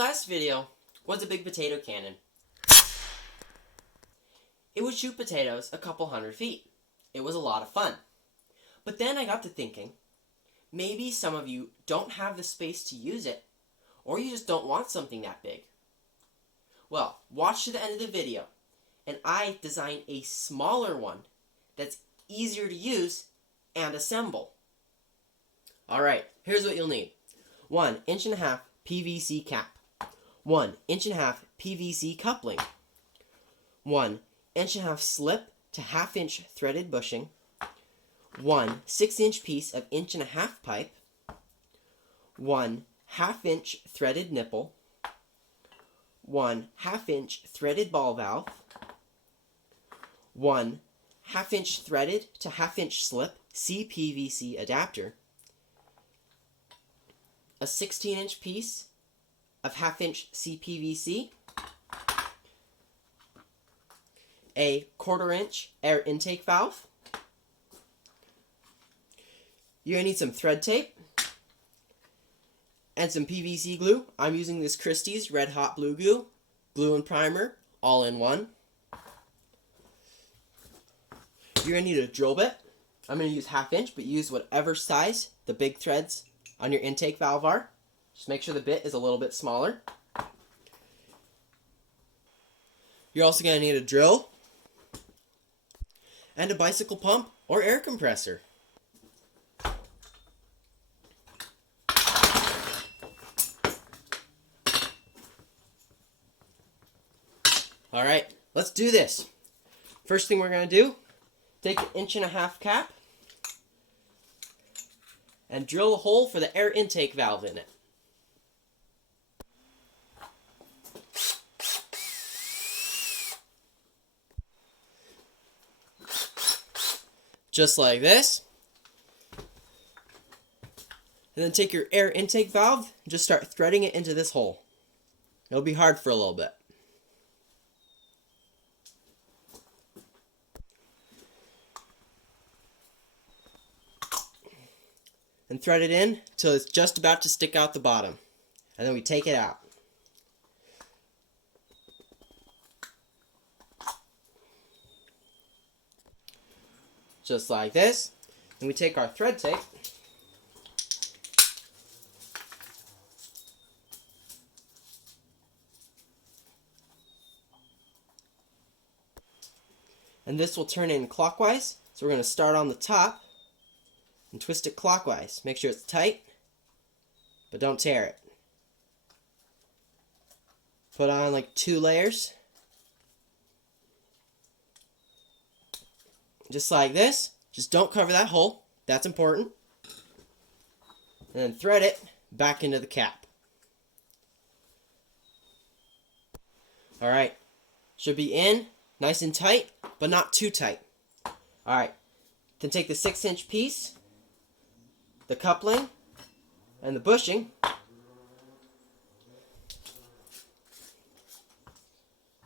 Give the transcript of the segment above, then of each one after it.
last video was a big potato cannon. It would shoot potatoes a couple 100 feet. It was a lot of fun. But then I got to thinking, maybe some of you don't have the space to use it, or you just don't want something that big. Well, watch to the end of the video, and I designed a smaller one that's easier to use and assemble. Alright, here's what you'll need. 1.5 inch PVC cap. 1.5 inch PVC coupling. 1.5 inch slip to 1/2 inch threaded bushing. 1 6-inch piece of 1.5 inch pipe. 1 1/2 inch threaded nipple. 1 1/2 inch threaded ball valve. 1 1/2 inch threaded to 1/2 inch slip CPVC adapter. A 16-inch piece of 1/2 inch CPVC. A 1/4 inch air intake valve. You're going to need some thread tape and some PVC glue. I'm using this Christie's Red Hot Blue Glue, glue and primer, all in one. You're going to need a drill bit. I'm going to use 1/2 inch, but use whatever size the big threads on your intake valve are. Just make sure the bit is a little bit smaller. You're also going to need a drill and a bicycle pump or air compressor. Alright, let's do this. First thing we're going to do, take the 1.5 inch cap and drill a hole for the air intake valve in it. Just like this. And then take your air intake valve and just start threading it into this hole. It'll be hard for a little bit. And thread it in till it's just about to stick out the bottom. And then we take it out. Just like this. And we take our thread tape and this will turn in clockwise. So we're going to start on the top and twist it clockwise. Make sure it's tight, but don't tear it. Put on like 2 layers. Just like this. Just don't cover that hole. That's important. And then thread it back into the cap. Alright. Should be in, nice and tight, but not too tight. Alright. Then take the 6-inch piece, the coupling, and the bushing.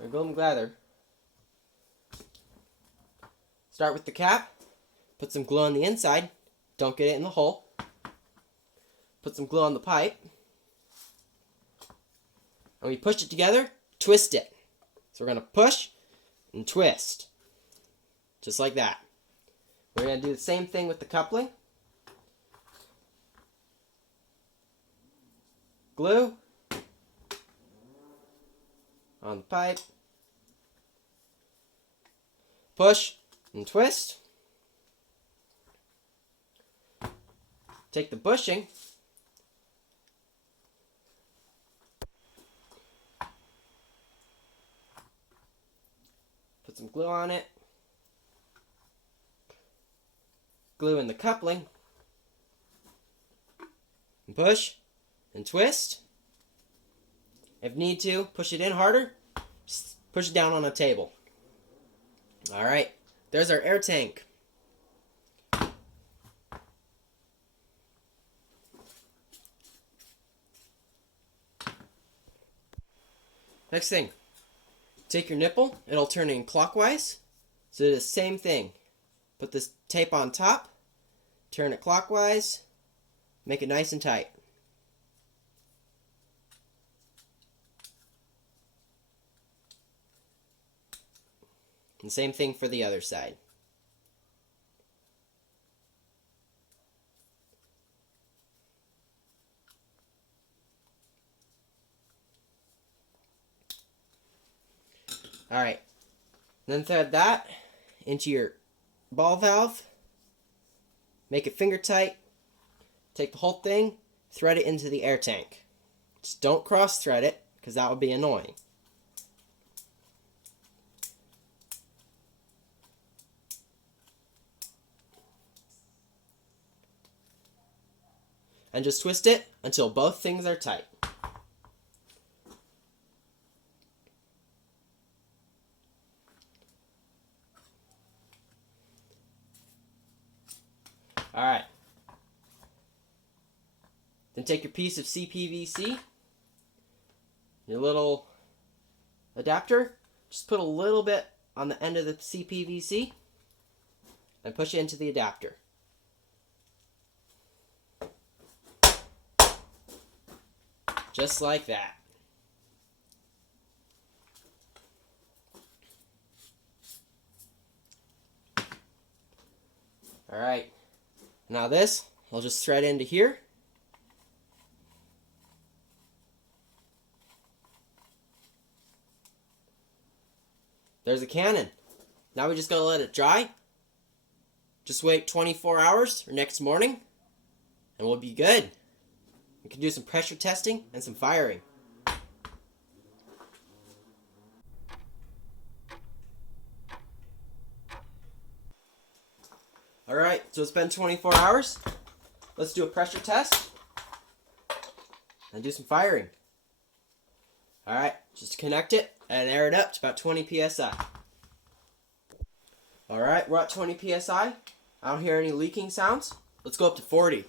Or golden gather. Start with the cap. Put some glue on the inside. Don't get it in the hole. Put some glue on the pipe. And we push it together, twist it. So we're going to push and twist. Just like that. We're going to do the same thing with the coupling. Glue on the pipe. Push and twist. Take the bushing. Put some glue on it. Glue in the coupling. And push and twist. If need to, push it in harder. Just push it down on a table. Alright, there's our air tank. Next thing, take your nipple, it'll turn in clockwise. So do the same thing. Put this tape on top, turn it clockwise, make it nice and tight. And same thing for the other side. Alright, then thread that into your ball valve. Make it finger tight. Take the whole thing, thread it into the air tank. Just don't cross thread it, because that would be annoying. And just twist it until both things are tight. Alright. Then take your piece of CPVC, your little adapter, just put a little bit on the end of the CPVC and push it into the adapter. Just like that. Alright, now this, I'll just thread into here. There's a cannon. Now we just gotta let it dry. Just wait 24 hours or next morning, and we'll be good. We can do some pressure testing and some firing. Alright, so it's been 24 hours. Let's do a pressure test and do some firing. Alright, just connect it and air it up to about 20 psi. Alright, we're at 20 psi. I don't hear any leaking sounds. Let's go up to 40.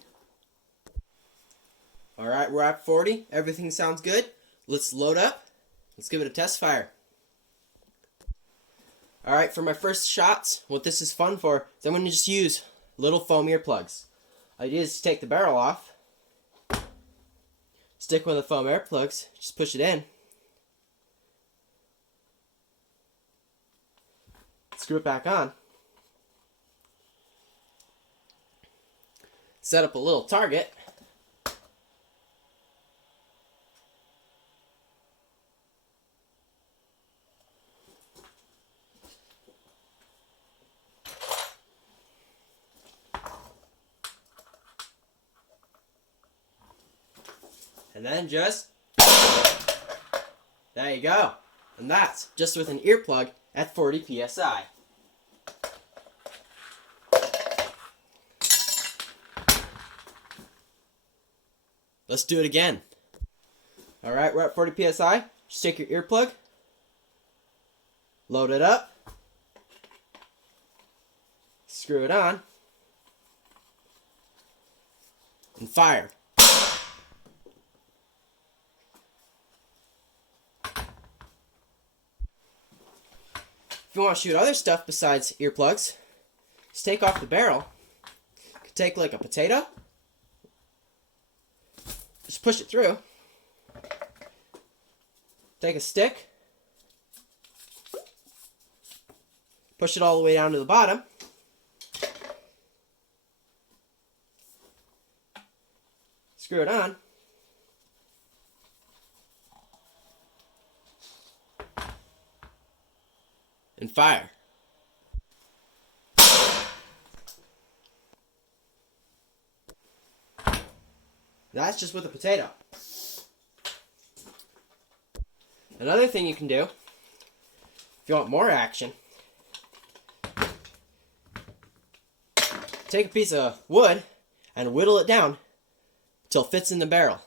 Alright, we're at 40. Everything sounds good. Let's load up. Let's give it a test fire. Alright, for my first shots, what this is fun for is I'm going to just use little foam earplugs. All you do is take the barrel off, stick one of the foam earplugs, just push it in, screw it back on, set up a little target, and then just, there you go. And that's just with an earplug at 40 psi. Let's do it again. Alright, we're at 40 psi. Just take your earplug, load it up, screw it on, and fire. If you want to shoot other stuff besides earplugs, just take off the barrel. You could take like a potato, just push it through, take a stick, push it all the way down to the bottom, screw it on, and fire. That's just with a potato. Another thing you can do, if you want more action, take a piece of wood and whittle it down until it fits in the barrel.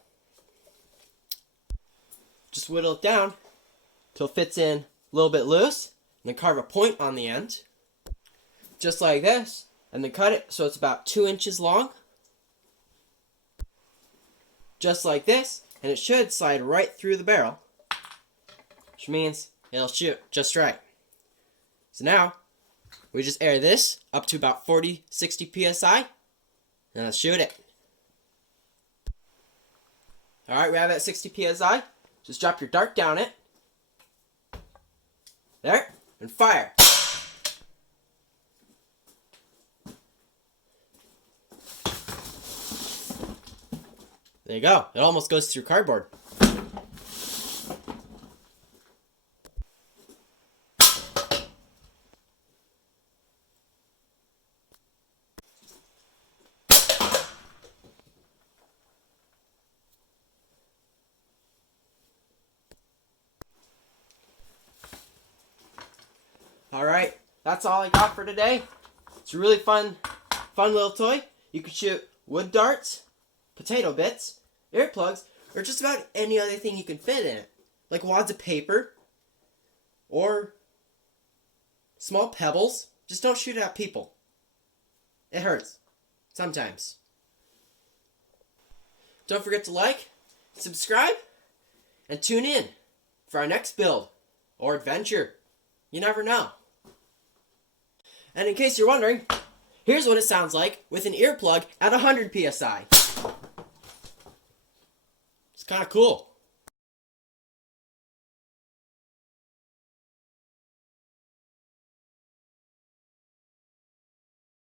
Just whittle it down until it fits in a little bit loose, and then carve a point on the end, just like this, and then cut it so it's about 2 inches long, just like this, and it should slide right through the barrel, which means it'll shoot just right. So now, we just air this up to about 40-60 psi, and let's shoot it. Alright, we have it at 60 psi. Just drop your dart down it. There. And fire. There you go. It almost goes through cardboard. Alright, that's all I got for today. It's a really fun little toy. You can shoot wood darts, potato bits, earplugs, or just about any other thing you can fit in it. Like wads of paper, or small pebbles. Just don't shoot it at people. It hurts. Sometimes. Don't forget to like, subscribe, and tune in for our next build or adventure. You never know. And in case you're wondering, here's what it sounds like with an earplug at 100 psi. It's kind of cool.